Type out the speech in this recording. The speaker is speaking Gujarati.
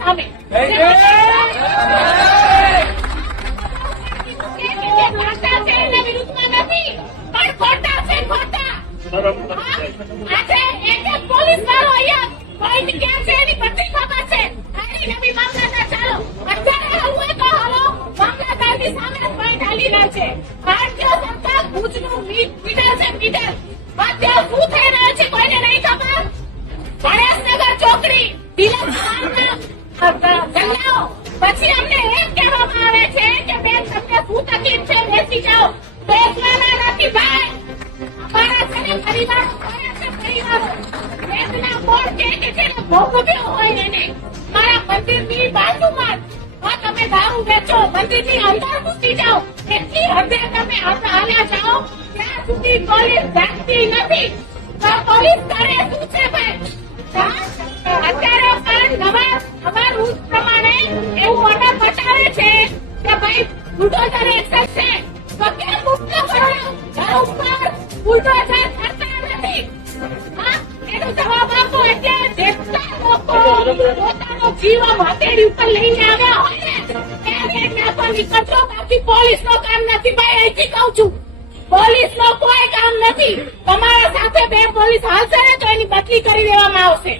સામે એના વિરુદ્ધમાં નથી, પણ ખોટા છે ખોટા. આજે એક પોલીસ વાળો અહીંયા પોઈન્ટ ક્યાં છે એની બધી ખબર છે. આની નવી મામલતદાર ચાલો અત્યારે હાલવું હોય તો હાલો, મામલતદારની સામે પોઈન્ટ હાલી રહ્યા છે. ભારતીય સરકાર ભુજનું મીટર છે મીટર. અત્યારે શું થઈ રહ્યું છે કોઈને નહીં ખબર. ગણેશનગર ચોકડી જંગલાઓ પછી અમને એમ કહેવામાં આવે છે કે બેન તમને શું તકલીફ છે બેસી જાઓ. બેસવાના નથી ભાઈ. અમારા છે ને પરિવારો કરે છે પરિવારો. વેદના કોણ કે જેને ભોગવ્યો હોય એને. મારા મંદિરની બાજુમાં તમે દારૂ વેચો, મંદિરની અંદર ઘૂસી જાઓ, એટલી હદે તમે હાલ્યા જાઓ ત્યાં સુધી પોલીસ જાગતી નથી. તો પોલીસ કરે શું છે ભાઈ? અત્યારે પણ નવા રૂલ્સ પ્રમાણે એવું ઓર્ડર બતાવે છે કે ભાઈ બુલડોઝર એક્શન છે તો કેમ મુક્ત કરો ઘર ઉપર બુલડોઝર કરતા નથી? એનો જવાબ આપો. એટલે જેટલા લોકો પોતાનો જીવ હથેળી ઉપર લઈને આવ્યા હોય ને એને નાખો નીકળજો. બાકી પોલીસ નો કામ નથી ભાઈ. અહીંથી કહું છું પોલીસ નો કોઈ કામ નથી. તમારા સાથે બે પોલીસ હાલશે ને તો એની બદલી કરી દેવામાં આવશે.